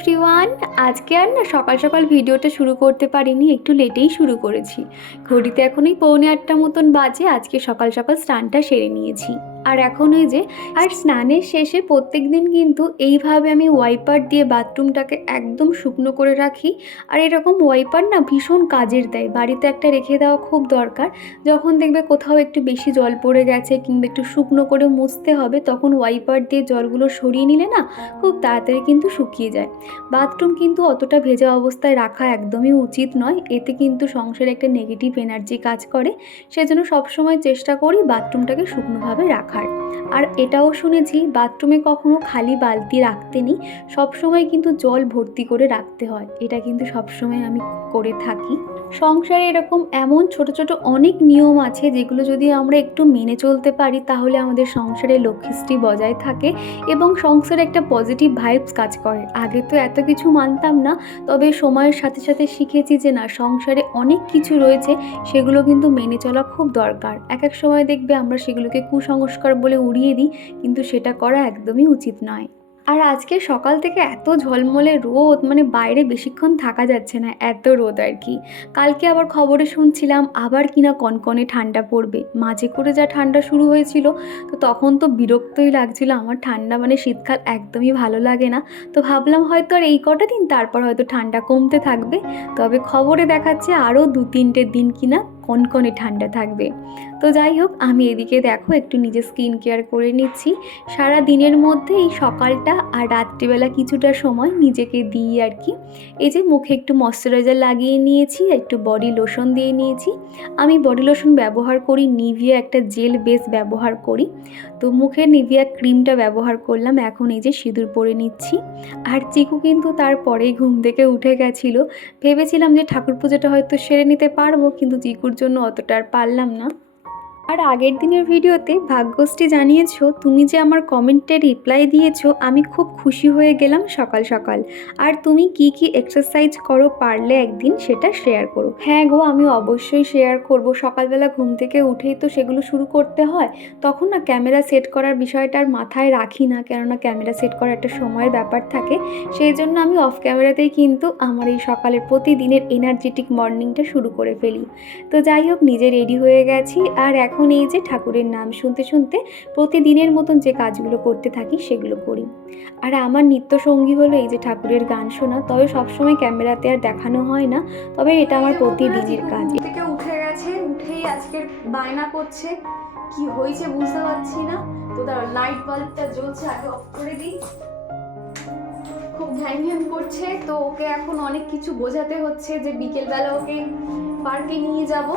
Everyone, আজকে আর না সকাল সকাল ভিডিওটা শুরু করতে পারিনি, একটু লেটেই শুরু করেছি। ঘড়িতে এখন পৌনে আটটা মতন বাজে, আজকে সকাল সকাল স্নানটা সেরে নিয়েছি। আর এখন ওই যে, আর স্নানের শেষে প্রত্যেক দিন কিন্তু এইভাবে আমি ওয়াইপার দিয়ে বাথরুমটাকে একদম শুকনো করে রাখি। আর এরকম ওয়াইপার না ভীষণ কাজের দেয়। বাড়িতে একটা রেখে দেওয়া খুব দরকার। যখন দেখবে কোথাও একটু বেশি জল পড়ে গেছে কিংবা একটু শুকনো করে মুছতে হবে, তখন ওয়াইপার দিয়ে জলগুলো সরিয়ে নিলে না খুব তাড়াতাড়ি কিন্তু শুকিয়ে যায়। বাথরুম কিন্তু অতটা ভেজা অবস্থায় রাখা একদমই উচিত নয়। এতে কিন্তু সংসারে একটা নেগেটিভ এনার্জি কাজ করে। সেজন্য সবসময় চেষ্টা করি বাথরুমটাকে শুকনোভাবে রাখার। আর এটাও শুনেছি, বাথরুমে কখনো খালি বালতি রাখতে নেই, সবসময় কিন্তু জল ভর্তি করে রাখতে হয়। এটা কিন্তু সবসময় আমি করে থাকি। সংসারে এরকম এমন ছোট ছোট অনেক নিয়ম আছে যেগুলো যদি আমরা একটু মেনে চলতে পারি, তাহলে আমাদের সংসারে লক্ষ্মীশ্রী বজায় থাকে এবং সংসারে একটা পজিটিভ ভাইবস কাজ করে। আগে তো এত কিছু মানতাম না, তবে সময়ের সাথে সাথে শিখেছি যে না, সংসারে অনেক কিছু রয়েছে, সেগুলো কিন্তু মেনে চলা খুব দরকার। এক এক সময় দেখবে আমরা সেগুলোকে কুসংস্কার বলে উড়িয়ে দিই, কিন্তু সেটা করা একদমই উচিত নয়। আর আজকে সকাল থেকে এত ঝলমলে রোদ মানে বাইরে বেশিক্ষণ থাকা যাচ্ছে না, এত রোদ আর কি। কালকে আবার খবরে শুনছিলাম, আবার কিনা কনকনে ঠান্ডা পড়বে। মাঝে করে যা ঠান্ডা শুরু হয়েছিল, তো তখন তো বিরক্তই লাগছিল। আমার ঠান্ডা মানে শীতকাল একদমই ভালো লাগে না। তো ভাবলাম হয়তো আর এই কটা দিন তারপর হয়তো ঠান্ডা কমতে থাকবে। তবে খবরে দেখাচ্ছে আরও দু তিনটে দিন কিনা কনকনে ঠান্ডা থাকবে। তো যাই হোক, আমি এদিকে দেখো একটু নিজে স্কিন কেয়ার করে নিচ্ছি। সারা দিনের মধ্যে এই সকালটা আর রাত্রিবেলা কিছুটা সময় নিজেকে দিই আর কি। এই যে মুখে একটু ময়শ্চারাইজার লাগিয়ে নিয়েছি একটু বডি লোশন দিয়ে নিয়েছি। আমি বডি লোশন ব্যবহার করি, নিভিয়া একটা জেল বেস ব্যবহার করি। তো মুখে নিভিয়া ক্রিমটা ব্যবহার করলাম, এখন এই যে সিঁদুর পরে নিচ্ছি। আর চিকু কিন্তু তারপরেই ঘুম থেকে উঠে গেছিল। ভেবেছিলাম যে ঠাকুর পুজোটা হয়তো সেরে নিতে পারব, কিন্তু চিকুর জন্য অতটা আর পারলাম না। আর আগের দিনের ভিডিওতে ভাগ্যশ্রী জানিয়েছো, তুমি যে আমার কমেন্টে রিপ্লাই দিয়েছ, আমি খুব খুশি হয়ে গেলাম সকাল সকাল। আর তুমি কি কি এক্সারসাইজ করো পারলে একদিন সেটা শেয়ার করো। হ্যাঁ গো, আমি অবশ্যই শেয়ার করব। সকালবেলা ঘুম থেকে উঠেই তো সেগুলো শুরু করতে হয়। তখন না ক্যামেরা সেট করার বিষয়টা আর মাথায় রাখি না, কেননা ক্যামেরা সেট করার একটা সময়ের ব্যাপার থাকে। সেই জন্য আমি অফ ক্যামেরাতেই কিন্তু আমার এই সকালের প্রতিদিনের এনার্জেটিক মর্নিংটা শুরু করে ফেলি। তো যাই হোক, নিজে রেডি হয়ে গেছি। আর এখন এই যে ঠাকুরের নাম শুনতে শুনতে প্রতিদিনের মতন যে কাজগুলো করতে থাকি সেগুলো করি। আর আমার নিত্য সঙ্গী হলো এই যে ঠাকুরের গান শোনা, তবে সবসময় ক্যামেরাতে আর দেখানো হয় না, তবে এটা আমার প্রতিদিনের কাজ। থেকে উঠে গেছে, উঠেই আজকের বায়না করছে। কি হয়েছে বুঝতে পারছি না। তো তার লাইট বাল্বটা জ্বলছে, আগে অফ করে দিই। খুব ঘ্যান ঘ্যান করছে, তো ওকে এখন অনেক কিছু বোঝাতে হচ্ছে যে বিকেলবেলা ওকে পার্কে নিয়ে যাব।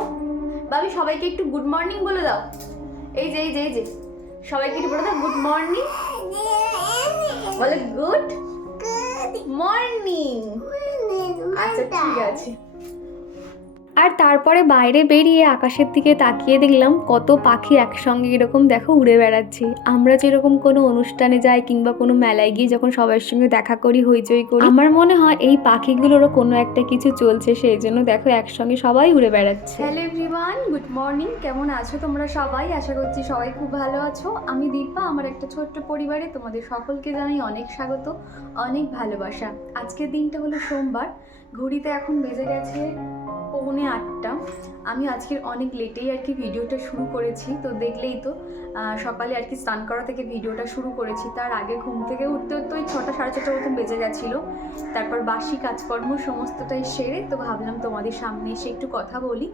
বাবি সবাইকে একটু গুড মর্নিং বলে দাও। এই যে এই যে এই যে। সবাইকে একটু বলে দাও গুড মর্নিং বলে গুড মর্নিং আচ্ছা ঠিক আছে। আর তারপরে বাইরে বেরিয়ে আকাশের দিকে তাকিয়ে দেখলাম কত পাখি একসঙ্গে এরকম দেখো উড়ে বেড়াচ্ছে। আমরা যেরকম কোনো অনুষ্ঠানে যাই কিংবা কোনো মেলায় গিয়ে যখন সবার সঙ্গে দেখা করি, হইচই করি, আমার মনে হয় এই পাখিগুলোরও কোনো একটা কিছু চলছে, সেই জন্য দেখো একসঙ্গে সবাই উড়ে বেড়াচ্ছে। হ্যালো এভরিওয়ান গুড মর্নিং কেমন আছো তোমরা সবাই? আশা করছি সবাই খুব ভালো আছো। আমি দীপা, আমার একটা ছোট্ট পরিবারে তোমাদের সকলকে জানাই অনেক স্বাগত, অনেক ভালোবাসা। আজকের দিনটা হলো সোমবার ঘড়িতে এখন বেজে গেছে পৌনে আটটা। আমি আজকের অনেক লেটেই আর কি ভিডিওটা শুরু করেছি, তো দেখলেই তো সকালে আর কি স্নান করা থেকে ভিডিওটা শুরু করেছি। তার আগে ঘুম থেকে উঠতে উঠতে ওই ছটা সাড়ে মতন বেজে গেছিল। তারপর বাসি কাজকর্ম সমস্তটাই সেরে তো ভাবলাম তোমাদের সামনে এসে একটু কথা বলি।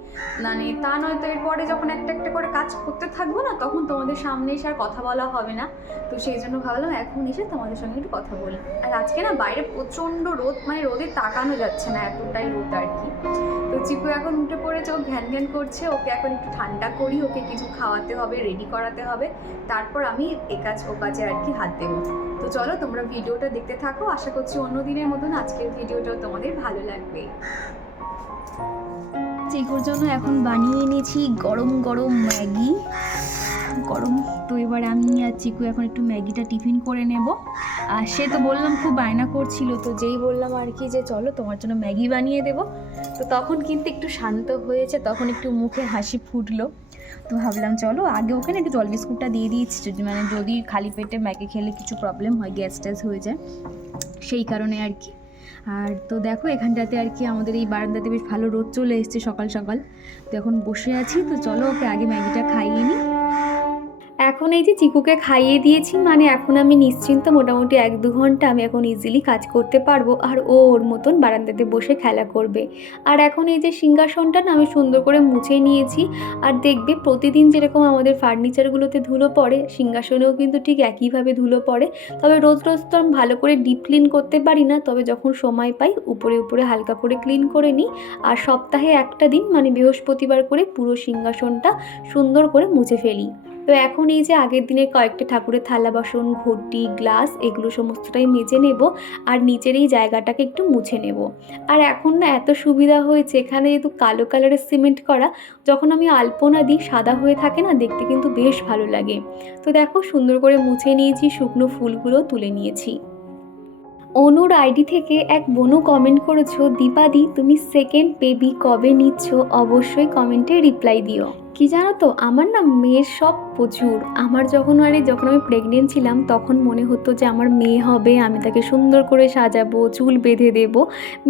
মানে তা নয়তো এরপরে যখন একটা একটা করে কাজ করতে থাকব না, তখন তোমাদের সামনে এসে আর কথা বলা হবে না। তো সেই জন্য ভাবলাম এখন এসে তোমাদের সঙ্গে একটু কথা বলি। আর আজকে না বাইরে প্রচণ্ড রোদ মানে রোদে তাকানো যাচ্ছে না, এতটাই রোদ আর কি। তো চিকু এখন উঠে পড়েছে, ও ঘ্যান ঘ্যান করছে, ওকে এখন একটু ঠান্ডা করি, ওকে কিছু খাওয়াতে হবে রেডি করাতে হবে। তারপর আমি এ কাজ ও কাজে আর কি হাত দেবো। তো চলো তোমরা ভিডিওটা দেখতে থাকো। আশা করছি অন্য দিনের মতন আজকের ভিডিওটাও তোমাদের ভালো লাগবে। চিকুর জন্য এখন বানিয়ে এনেছি গরম গরম ম্যাগি। গরম তো এবার আমি আর চিকু এখন একটু ম্যাগিটা টিফিন করে নেব। আর সে তো বললাম খুব বায়না করছিল, তো যেই বললাম আর কি যে চলো তোমার জন্য ম্যাগি বানিয়ে দেবো। তো তখন কিন্তু একটু শান্ত হয়েছে, তখন একটু মুখে হাসি ফুটলো। তো ভাবলাম, চলো আগে ওখানে একটু জল বিস্কুটটা দিয়ে দিয়েছি। যদি মানে যদি খালি পেটে ম্যাগি খেলে কিছু প্রবলেম হয়, গ্যাস ট্যাস হয়ে যায়, সেই কারণে আর কি। আর তো দেখো, এখানটাতে আর কি আমাদের এই বারান্দাতে বেশ ভালো রোদ চলে এসছে সকাল সকাল। তো এখন বসে আছি, তো চলো ওকে আগে ম্যাগিটা খাইয়ে নিই। এখন এই যে চিকুকে খাইয়ে দিয়েছি মানে এখন আমি নিশ্চিন্ত মোটামুটি এক দু ঘণ্টা আমি এখন ইজিলি কাজ করতে পারব আর ও ওর মতন বারান্দাতে বসে খেলা করবে। আর এখন এই যে সিংহাসনটা না আমি সুন্দর করে মুছে নিয়েছি আর দেখবে প্রতিদিন যেরকম আমাদের ফার্নিচারগুলোতে ধুলো পড়ে, সিংহাসনেও কিন্তু ঠিক একইভাবে ধুলো পড়ে। তবে রোজ রোজ তো আমি ভালো করে ডিপ ক্লিন করতে পারি না, তবে যখন সময় পাই উপরে উপরে হালকা করে ক্লিন করে নিই। আর সপ্তাহে একটা দিন মানে বৃহস্পতিবার করে পুরো সিংহাসনটা সুন্দর করে মুছে ফেলি। তো এখন এই যে আগের দিনের কয়েকটা ঠাকুরের থালা বাসন ঘটি গ্লাস, এগুলো সমস্তটাই মেজে নেব আর নিচের এই জায়গাটাকে একটু মুছে নেব। আর এখন না এত সুবিধা হয়েছে, এখানে যেহেতু কালো কালারের সিমেন্ট করা, যখন আমি আলপনা দিই, সাদা হয়ে থাকে না, দেখতে কিন্তু বেশ ভালো লাগে। তো দেখো, সুন্দর করে মুছে নিয়েছি, শুকনো ফুলগুলো তুলে নিয়েছি। অনুর আইডি থেকে এক বনু কমেন্ট করেছ, দীপাদি, তুমি সেকেন্ড বেবি কবে নিচ্ছ? অবশ্যই কমেন্টে রিপ্লাই দিও। কি জানো তো? আমার না মেয়ের সব প্রচুর। আমার যখন আরে যখন আমি প্রেগনেন্ট ছিলাম, তখন মনে হতো যে আমার মেয়ে হবে, আমি তাকে সুন্দর করে সাজাবো, চুল বেঁধে দেব।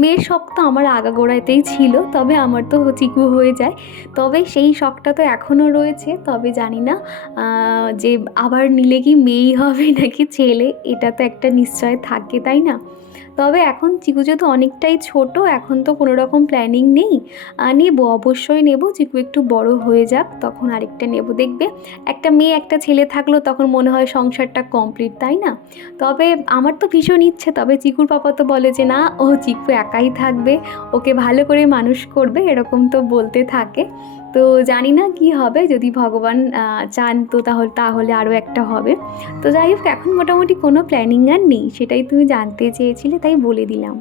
মেয়ের শখ তো আমার আগাগোড়াতেই ছিল, তবে আমার তো চিকু হয়ে যায়। তবে সেই শখটা তো এখনও রয়েছে, তবে জানি না যে আবার নিলে কি মেয়েই হবে নাকি ছেলে, এটা তো একটা নিশ্চয় থাকে, তাই না? তবে এখন চিকু যেহেতু অনেকটাই ছোট, এখন তো কোনো রকম প্ল্যানিং নেই। নেব অবশ্যই নেব, চিকু একটু বড় হয়ে যাক, তখন আরেকটা নেব দেখবে। একটা মেয়ে, একটা ছেলে থাকল, তখন মনে হয় সংসারটা কমপ্লিট তাই না? তবে আমার তো ভীষণ ইচ্ছে, তবে চিকুর পাপা তো বলে যে, না, ও চিকু একাই থাকবে, ওকে ভালো করে মানুষ করবে, এরকম তো বলতে থাকে। তো জানি না কি হবে, যদি ভগবান চান তো তাহলে তাহলে আরও একটা হবে। তো যাই হোক, এখন মোটামুটি কোনো প্ল্যানিং আর নেই, সেটাই তুমি জানতে চেয়েছিলে, তাই বলে দিলাম।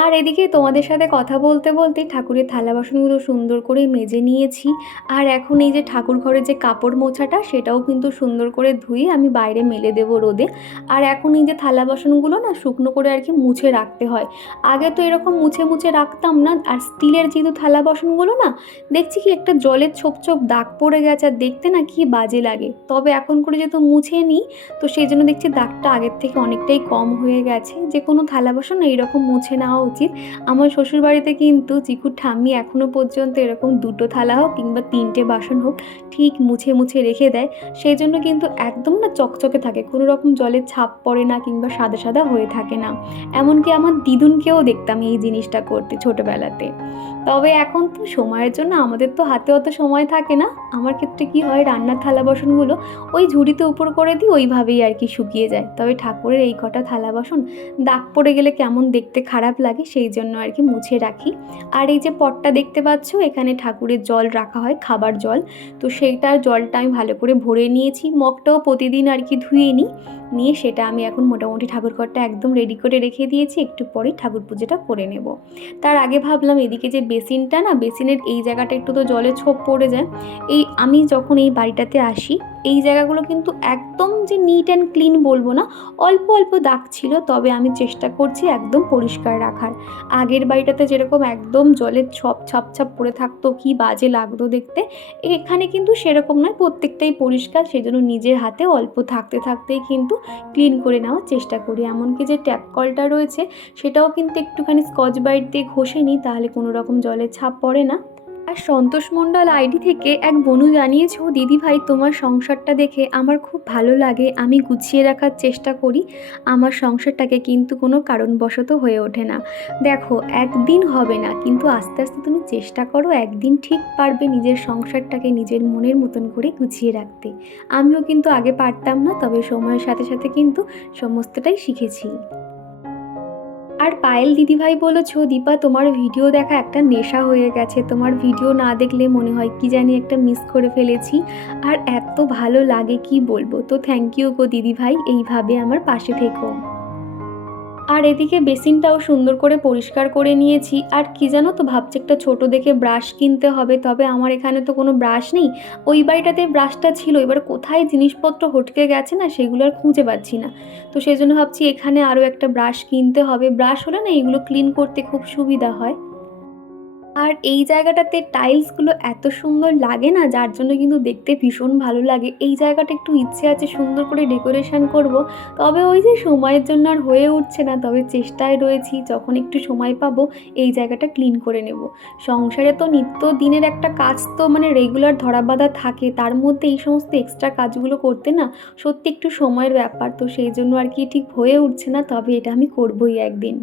আর এদিকে তোমাদের সাথে কথা বলতে বলতে ঠাকুরের থালা বাসনগুলো সুন্দর করে মেজে নিয়েছি। আর এখন এই যে ঠাকুর ঘরে যে কাপড় মোছাটা, সেটাও কিন্তু সুন্দর করে ধুয়ে আমি বাইরে মেলে দেবো রোদে। আর এখন এই যে থালা বাসনগুলো না, শুকনো করে আর কি মুছে রাখতে হয়। আগে তো এরকম মুছে মুছে রাখতাম না, আর স্টিলের যেহেতু থালা বাসনগুলো না, দেখছি কি একটা জলের ছোপ ছোপ দাগ পড়ে গেছে, আর দেখতে না কি বাজে লাগে। তবে এখন করে যেহেতু মুছে নিই, তো সেই জন্য দেখছি দাগটা আগের থেকে অনেকটাই কম হয়ে গেছে। যে কোনো থালা বাসন এইরকম মুছে নেওয়া উচিত। আমার শ্বশুরবাড়িতে কিন্তু চিকুর ঠাম্মি এখনও পর্যন্ত এরকম দুটো থালা হোক কিংবা তিনটে বাসন হোক ঠিক মুছে মুছে রেখে দেয়। সেই জন্য কিন্তু একদম না চকচকে থাকে, কোনো রকম জলের ছাপ পড়ে না কিংবা সাদা সাদা হয়ে থাকে না। এমনকি আমার দিদুনকেও দেখতাম এই জিনিসটা করতে ছোটোবেলাতে। তবে এখন তো সময়ের জন্য আমাদের তো হাতে অত সময় থাকে না। আমার ক্ষেত্রে কি হয়, রান্নার থালা বাসনগুলো ওই ঝুড়িতে উপর করে দিই, ওইভাবেই আর কি শুকিয়ে যায়। তবে ঠাকুরের এই কটা থালা বাসন দাগ পড়ে গেলে কেমন দেখতে খারাপ লাগে সেই জন্য আর কি মুছে রাখি। আর এই যে পটটা দেখতে পাচ্ছ, এখানে ঠাকুরের জল রাখা হয়, খাবার জল। তো সেইটার জলটা আমি ভালো করে ভরে নিয়েছি। মগটাও প্রতিদিন আর কি ধুয়ে নিই। নিয়ে সেটা আমি এখন মোটামুটি ঠাকুর ঘরটা একদম রেডি করে রেখে দিয়েছি। একটু পরেই ঠাকুর পুজোটা করে নেব। তার আগে ভাবলাম এদিকে যে বেসিনটা না, বেসিনের এই জায়গাটা একটু তো জলে ছোপ পড়ে যায়। এই আমি যখন এই বাড়িটাতে আসি, এই জায়গাগুলো কিন্তু একদম যে নিট অ্যান্ড ক্লিন বলব না, অল্প অল্প দাগ ছিল, তবে আমি চেষ্টা করছি একদম পরিষ্কার রাখার। আগের বাড়িটাতে যেরকম একদম জলের ছপ, ছাপ ছাপ পড়ে থাকতো, কি বাজে লাগতো দেখতে, এখানে কিন্তু সেরকম নয়, প্রত্যেকটাই পরিষ্কার সেই জন্য নিজের হাতে অল্প থাকতে থাকতেই কিন্তু ক্লিন করে নেওয়ার চেষ্টা করি। এমনকি যে ট্যাপ কলটা রয়েছে, সেটাও কিন্তু একটুখানি স্কচ বাইট দিয়ে ঘষে নিই, তাহলে কোনো রকম জলের ছাপ পড়ে না? আর সন্তোষ মণ্ডল আইডি থেকে এক বনু জানিয়েছো দিদি ভাই তোমার সংসারটা দেখে আমার খুব ভালো লাগে। আমি গুছিয়ে রাখার চেষ্টা করি। আমার সংসারটাকে কিন্তু কোনো কারণবশত হয়ে ওঠে না। দেখো, একদিন হবে না, কিন্তু আস্তে আস্তে তুমি চেষ্টা করো একদিন ঠিক পারবে নিজের সংসারটাকে নিজের মনের মতন করে গুছিয়ে রাখতে। আমিও কিন্তু আগে পারতাম না, তবে সময়ের সাথে সাথে কিন্তু সমস্তটাই শিখেছি। আর পায়েল দিদিভাই বলেছ দীপা, তোমার ভিডিও দেখা একটা নেশা হয়ে গেছে। তোমার ভিডিও না দেখলে মনে হয় কি জানি একটা মিস করে ফেলেছি। আর এত ভালো লাগে কি বলব? তো থ্যাংক ইউ গো দিদিভাই, এইভাবে আমার পাশে থেকো। আর এদিকে বেসিনটাও সুন্দর করে পরিষ্কার করে নিয়েছি। আর কি জানো তো, ভাবছি একটা ছোট দেখে ব্রাশ কিনতে হবে, তবে আমার এখানে তো কোনো ব্রাশ নেই। ওই বাড়িটাতে ব্রাশটা ছিল, এবার কোথায় জিনিসপত্র হটকে গেছে না সেগুলো আর খুঁজে পাচ্ছি না। তো সেই জন্য ভাবছি এখানে আরও একটা ব্রাশ কিনতে হবে। ব্রাশ হলে না এগুলো ক্লিন করতে খুব সুবিধা হয়। আর এই জায়গাটাতে টাইলসগুলো এত সুন্দর লাগে না, যার জন্য কিন্তু দেখতে ভীষণ ভালো লাগে। এই জায়গাটা একটু ইচ্ছে আছে সুন্দর করে ডেকোরেশন করব, তবে ওই যে সময়ের জন্য আর হয়ে উঠছে না, তবে চেষ্টায় রয়েছি, যখন একটু সময় পাবো, এই জায়গাটা ক্লিন করে নেব। সংসারে তো নিত্য দিনের একটা কাজ তো মানে রেগুলার ধরা বাঁধা থাকে, তার মধ্যে এই সমস্ত এক্সট্রা কাজগুলো করতে না সত্যি একটু সময়ের ব্যাপার, তো সেই জন্য আর কি ঠিক হয়ে উঠছে না, তবে এটা আমি করবই একদিন।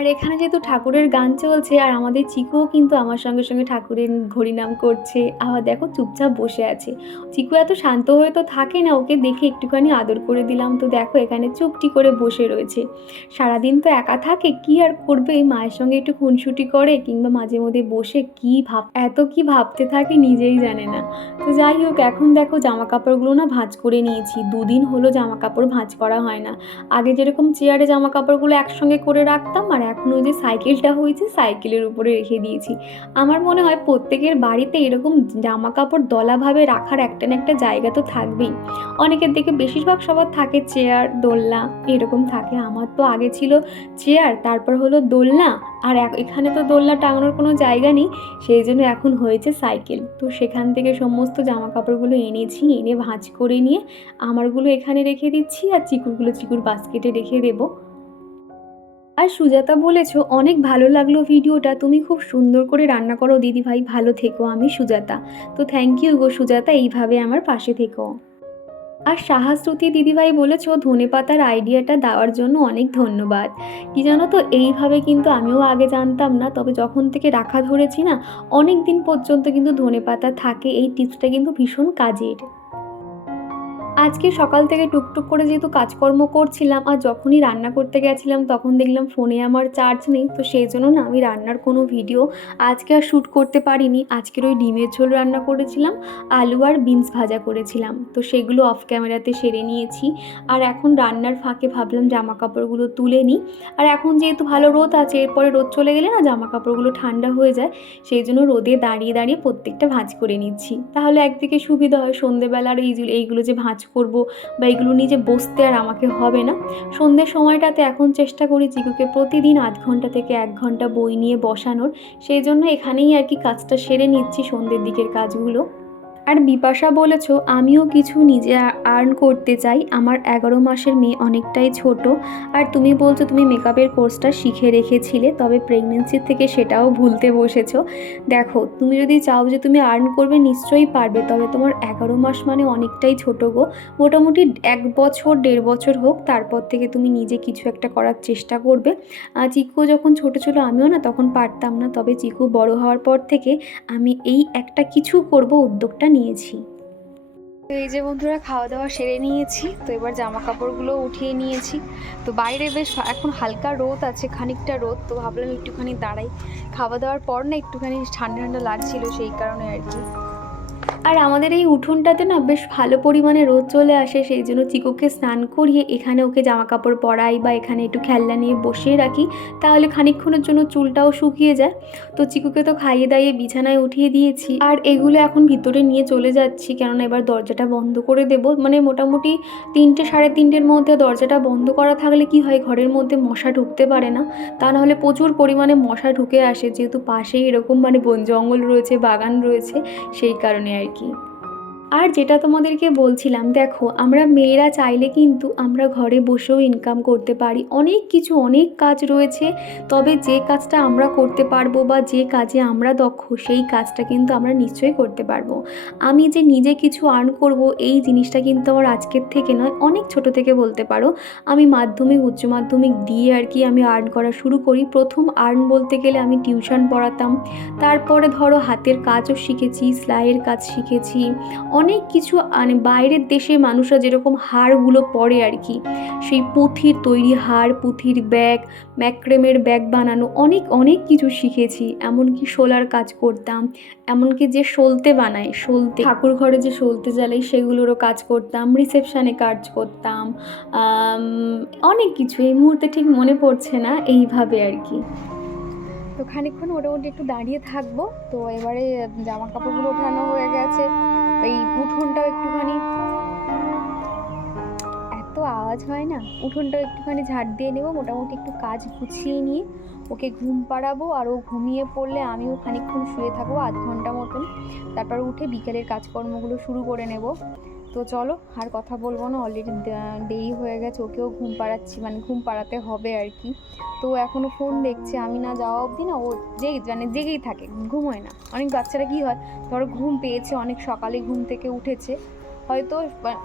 আর এখানে যেহেতু ঠাকুরের গান চলছে আর আমাদের চিকুও কিন্তু আমার সঙ্গে সঙ্গে ঠাকুরের হরিনাম করছে। আবার দেখো চুপচাপ বসে আছে। চিকু এত শান্ত হয়ে তো থাকে না, ওকে দেখে একটুখানি আদর করে দিলাম। তো দেখো এখানে চুপটি করে বসে রয়েছে। সারাদিন তো একা থাকে, কি আর করবে? মায়ের সঙ্গে একটু খুনসুটি করে কিংবা মাঝে মধ্যে বসে কি ভাব, এত কি ভাবতে থাকে নিজেই জানে না। তো যাই হোক, এখন দেখো জামা কাপড়গুলো না ভাঁজ করে নিয়েছি। দুদিন হলো জামা কাপড় ভাঁজ করা হয় না। আগে যেরকম চেয়ারে জামা কাপড়গুলো একসঙ্গে করে রাখতাম আর এখন ওই যে সাইকেলটা হয়েছে সাইকেলের উপরে রেখে দিয়েছি। আমার মনে হয় প্রত্যেকের বাড়িতে এরকম জামা কাপড় দলাভাবে রাখার একটা না একটা জায়গা তো থাকবেই। অনেকের দিকে বেশিরভাগ সবার থাকে চেয়ার, দোলনা এরকম থাকে। আমার তো আগে ছিল চেয়ার, তারপর হলো দোলনা আর এখানে তো দোলনা টাঙানোর কোনো জায়গা নেই। সেই জন্য এখন হয়েছে সাইকেল। তো সেখান থেকে সমস্ত জামা কাপড়গুলো এনেছি, এনে ভাঁজ করে নিয়ে আমারগুলো এখানে রেখে দিচ্ছি আর চিকুরগুলো চিকুর বাস্কেটে রেখে দেবো। আর সুজাতা বলেছ, অনেক ভালো লাগল ভিডিওটা। তুমি খুব সুন্দর করে রান্না করো দিদি ভাই ভালো থেকো আমি সুজাতা। তো থ্যাংক ইউ গো সুজাতা, এইভাবে আমার পাশে থেকো। আর সাহাশ্রুতি দিদিভাই বলেছ ধনে পাতার আইডিয়াটা দেওয়ার জন্য অনেক ধন্যবাদ। কি জানো তো, এইভাবে কিন্তু আমিও আগে জানতাম না, তবে যখন থেকে রাখা ধরেছি না অনেক দিন পর্যন্ত কিন্তু ধনে পাতা থাকে, এই টিপসটা কিন্তু ভীষণ কাজের। আজকে সকাল থেকে টুকটুক করে যেহেতু কাজকর্ম করছিলাম, আর যখনই রান্না করতে গেছিলাম তখন দেখলাম ফোনে আমার চার্জ নেই, তো সেই জন্য না আমি রান্নার কোনো ভিডিও আজকে আর শ্যুট করতে পারিনি। আজকের ওই ডিমের ঝোল রান্না করেছিলাম, আলু আর বিনস ভাজা করেছিলাম, তো সেগুলো অফ ক্যামেরাতে সেরে নিয়েছি। আর এখন রান্নার ফাঁকে ভাবলাম জামা কাপড়গুলো তুলে নিই। আর এখন যেহেতু ভালো রোদ আছে, এরপরে রোদ চলে গেলে না জামা কাপড়গুলো ঠান্ডা হয়ে যায়, সেই জন্য রোদে দাঁড়িয়ে দাঁড়িয়ে প্রত্যেকটা ভাঁজ করে নিচ্ছি। তাহলে একদিকে সুবিধা হয় সন্ধেবেলার এই এইগুলো যে ভাঁজ করব বা এগুলো নিয়ে যে বসতে আর আমাকে হবে না। সন্ধ্যের সময়টাতে এখন চেষ্টা করি জিগুকে প্রতিদিন আধ ঘণ্টা থেকে এক ঘণ্টা বই নিয়ে বসানোর। সেই জন্য এখানেই আর কি কাজটা সেরে নিচ্ছি সন্ধ্যের দিকের কাজগুলো। আর বিপাশা বলেছ, আমিও কিছু নিজে আর্ন করতে চাই। আমার এগারো মাসের মেয়ে অনেকটাই ছোট। আর তুমি বলছো তুমি মেকআপের কোর্সটা শিখে রেখেছিলে, তবে প্রেগনেন্সির থেকে সেটাও ভুলতে বসেছো। দেখো, তুমি যদি চাও যে তুমি আর্ন করবে, নিশ্চয়ই পারবে। তবে তোমার এগারো মাস মানে অনেকটাই ছোট গো। মোটামুটি এক বছর, দেড় বছর হোক, তারপর থেকে তুমি নিজে কিছু একটা করার চেষ্টা করবে। আর চিকু যখন ছোট ছিল, আমিও না, তখন পারতাম না। তবে চিকু বড় হওয়ার পর থেকে আমি এই একটা কিছু করব, উদ্যোগটা নিয়েছি। তো এই যে বন্ধুরা খাওয়া দাওয়া সেরে নিয়েছি, তো এবার জামা কাপড়গুলো উঠিয়ে নিয়েছি। তো বাইরে বেশ এখন হালকা রোদ আছে, খানিকটা রোদ, তো ভাবলাম একটুখানি দাঁড়াই। খাওয়া দাওয়ার পর না একটুখানি ঠান্ডা ঠান্ডা লাগছিল সেই কারণে আর কি। আর আমাদের এই উঠোনটাতে না বেশ ভালো পরিমাণে রোদ চলে আসে, সেই জন্য চিকুকে স্নান করিয়ে এখানে ওকে জামা কাপড় পরাই বা এখানে একটু খেলনা নিয়ে বসিয়ে রাখি, তাহলে খানিকক্ষণের জন্য চুলটাও শুকিয়ে যায়। তো চিকুকে তো খাইয়ে দাইয়ে বিছানায় উঠিয়ে দিয়েছি। আর এগুলো এখন ভিতরে নিয়ে চলে যাচ্ছি, কেননা এবার দরজাটা বন্ধ করে দেব। মানে মোটামুটি তিনটে সাড়ে তিনটের মধ্যে দরজাটা বন্ধ করা থাকলে কি হয়, ঘরের মধ্যে মশা ঢুকতে পারে না। তা নাহলে প্রচুর পরিমাণে মশা ঢুকে আসে, যেহেতু পাশেই এরকম মানে বন জঙ্গল রয়েছে, বাগান রয়েছে, সেই কারণে আর কি আর যেটা তোমাদেরকে বলছিলাম, দেখো, আমরা মেয়েরা চাইলে কিন্তু আমরা ঘরে বসেও ইনকাম করতে পারি। অনেক কিছু, অনেক কাজ রয়েছে, তবে যে কাজটা আমরা করতে পারব বা যে কাজে আমরা দক্ষ, সেই কাজটা কিন্তু আমরা নিশ্চয়ই করতে পারব। আমি যে নিজে কিছু আর্ন করব, এই জিনিসটা কিন্তু আমার আজকের থেকে নয়, অনেক ছোট থেকে বলতে পারো। আমি মাধ্যমিক, উচ্চ মাধ্যমিক দিয়ে আর কি আমি আর্ন করা শুরু করি। প্রথম আর্ন বলতে গেলে আমি টিউশন পড়াতাম। তারপরে ধরো হাতের কাজও শিখেছি, সেলাইয়ের কাজ শিখেছি। অনেক কিছু মানে বাইরের দেশে মানুষরা যেরকম হারগুলো পরে আর কি, সেই পুঁথির তৈরি হার পুঁথির ব্যাগ, ম্যাক্রেমের ব্যাগ বানানো, অনেক অনেক কিছু শিখেছি। এমনকি শোলার কাজ করতাম, এমনকি যে সলতে বানায় সলতে ঠাকুর ঘরে যে সলতে জ্বালাই, সেগুলোরও কাজ করতাম রিসেপশানে কাজ করতাম অনেক কিছু। এই মুহূর্তে ঠিক মনে পড়ছে না, এইভাবে আর কি। তো খানিকক্ষণ মোটামুটি একটু দাঁড়িয়ে থাকব। তো এবারে জামা কাপড়গুলো ওঠানো হয়ে গেছে। এই উঠোনটাও একটুখানি। এত আওয়াজ হয় না? উঠোনটাও একটুখানি ঝাড় দিয়ে নেব, মোটামুটি একটু কাজ গুছিয়ে নিয়ে ওকে ঘুম পাড়াবো। আর ও ঘুমিয়ে পড়লে আমিও খানিকক্ষণ শুয়ে থাকব আধ ঘণ্টা মতন। তারপর উঠে বিকেলের কাজকর্মগুলো শুরু করে নেব। তো চলো, আর কথা বলব না অলরেডি দেরি হয়ে গেছে, ওকেও ঘুম পাড়াচ্ছি মানে ঘুম পাড়াতে হবে আর কি। তো এখনও ফোন দেখছে, আমি না যাওয়া অবধি না, ও জেগে মানে জেগেই থাকে, ঘুমোয় না। অনেক বাচ্চারা কী হয়, ধরো ঘুম পেয়েছে, অনেক সকালে ঘুম থেকে উঠেছে, হয়তো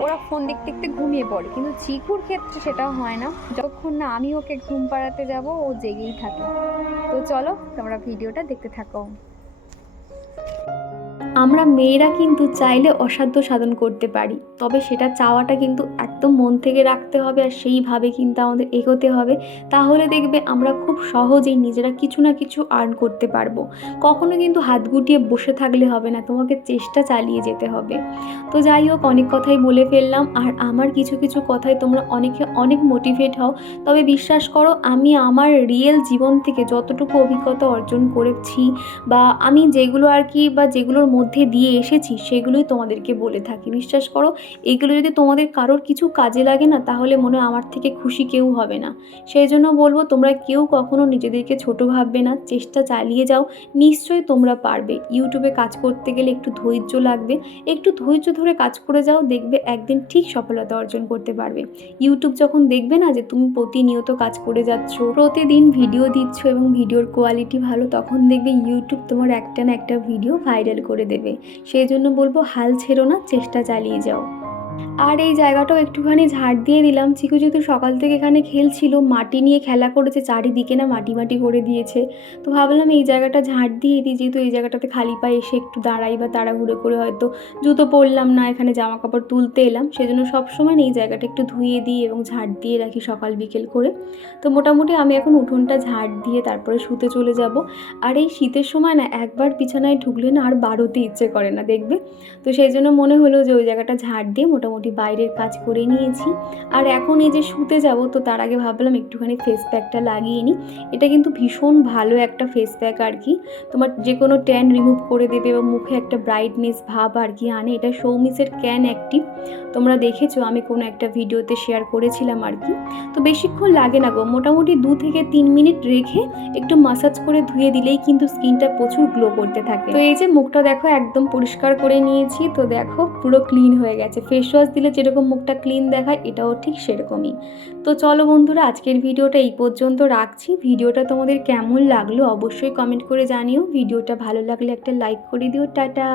ওরা ফোন দেখতে দেখতে ঘুমিয়ে পড়ে, কিন্তু চিকুর ক্ষেত্রে সেটা হয় না। যতক্ষণ না আমি ওকে ঘুম পাড়াতে যাব, ও জেগেই থাকে। তো চলো, তোমরা ভিডিওটা দেখতে থাকো। আমরা মেয়েরা কিন্তু চাইলে অসাধ্য সাধন করতে পারি, তবে সেটা চাওয়াটা কিন্তু একদম মন থেকে রাখতে হবে আর সেইভাবে কিন্তু আমাদের এগোতে হবে। তাহলে দেখবে আমরা খুব সহজেই নিজেরা কিছু না কিছু আর্ন করতে পারব। কখনো কিন্তু হাত গুটিয়ে বসে থাকলে হবে না, তোমাকে চেষ্টা চালিয়ে যেতে হবে। তো যাই হোক, অনেক কথাই বলে ফেললাম আর আমার কিছু কিছু কথায় তোমরা অনেকে অনেক মোটিভেট হও। তবে বিশ্বাস করো, আমি আমার রিয়েল জীবন থেকে যতটুকু অভিজ্ঞতা অর্জন করেছি বা আমি যেগুলো আর কি বা যেগুলোর মধ্যে দিয়ে এসেছি, সেগুলোই তোমাদেরকে বলে থাকি। বিশ্বাস করো, এগুলো যদি তোমাদের কারোর কিছু কাজে লাগে না, তাহলে মনে আমার থেকে খুশি কেউ হবে না। সেই জন্য বলব, তোমরা কেউ কখনো নিজেদেরকে ছোট ভাববে না, চেষ্টা চালিয়ে যাও, নিশ্চয়ই তোমরা পারবে। ইউটিউবে কাজ করতে গেলে একটু ধৈর্য লাগবে, একটু ধৈর্য ধরে কাজ করে যাও, দেখবে একদিন ঠিক সফলতা অর্জন করতে পারবে। ইউটিউব যখন দেখবে না যে তুমি প্রতিনিয়ত কাজ করে যাচ্ছ, প্রতিদিন ভিডিও দিচ্ছ এবং ভিডিওর কোয়ালিটি ভালো, তখন দেখবে ইউটিউব তোমার একটা না একটা ভিডিও ভাইরাল করে দেবে। সেই জন্য বলব হাল ছেড়ো না চেষ্টা চালিয়ে যাও। আর এই জায়গাটাও একটুখানি ঝাড় দিয়ে দিলাম। চিকু যেহেতু সকাল থেকে এখানে খেলছিল, মাটি নিয়ে খেলা করেছে, চারিদিকে না মাটি মাটি করে দিয়েছে। তো ভাবলাম এই জায়গাটা ঝাড় দিয়ে দিই, যেহেতু এই জায়গাটাতে খালি পায়ে এসে একটু দাঁড়াই বা তাড়াহুড়ো করে হয়তো জুতো পরলাম না, এখানে জামা কাপড় তুলতে এলাম। সেজন্য সবসময় এই জায়গাটা একটু ধুয়ে দিই এবং ঝাড় দিয়ে রাখি সকাল বিকেল করে। তো মোটামুটি আমি এখন উঠোনটা ঝাড় দিয়ে তারপরে শুতে চলে যাব। আর এই শীতের সময় না একবার বিছানায় ঢুকলে না আর বারোতে ইচ্ছে করে না, দেখবে? তো সেই জন্য মনে হলো যে ওই জায়গাটা ঝাড় দিয়ে মোটামুটি বাইরের কাজ করে নিয়েছি। আর এখন এই যে শুতে যাব, তো তার আগে ভাবলাম একটুখানি ফেস প্যাকটা লাগিয়ে নিই। এটা কিন্তু ভীষণ ভালো একটা ফেস প্যাক আর কি। তোমার যে কোনো ট্যান রিমুভ করে দেবে বা মুখে একটা ব্রাইটনেস ভাব আর কি আনে, এটা সৌমিসের ক্যান অ্যাক্টিভ তোমরা দেখেছ, আমি কোনো একটা ভিডিওতে শেয়ার করেছিলাম আর কি। তো বেশিক্ষণ লাগে না গো, মোটামুটি দু থেকে তিন মিনিট রেখে একটু মাসাজ করে ধুয়ে দিলেই কিন্তু স্কিনটা প্রচুর গ্লো করতে থাকে। তো এই যে মুখটা দেখো, একদম পরিষ্কার করে নিয়েছি। তো দেখো, পুরো ক্লিন হয়ে গেছে। ফেস ওয়াশ দিলে যেরকম মুখটা ক্লিন দেখায়, এটাও ঠিক সেরকমই। তো চলো বন্ধুরা, আজকের ভিডিওটা এই পর্যন্ত রাখছি। ভিডিওটা তোমাদের কেমন লাগল অবশ্যই কমেন্ট করে জানিও। ভিডিওটা ভালো লাগলে একটা লাইক করে দিও। টাটা!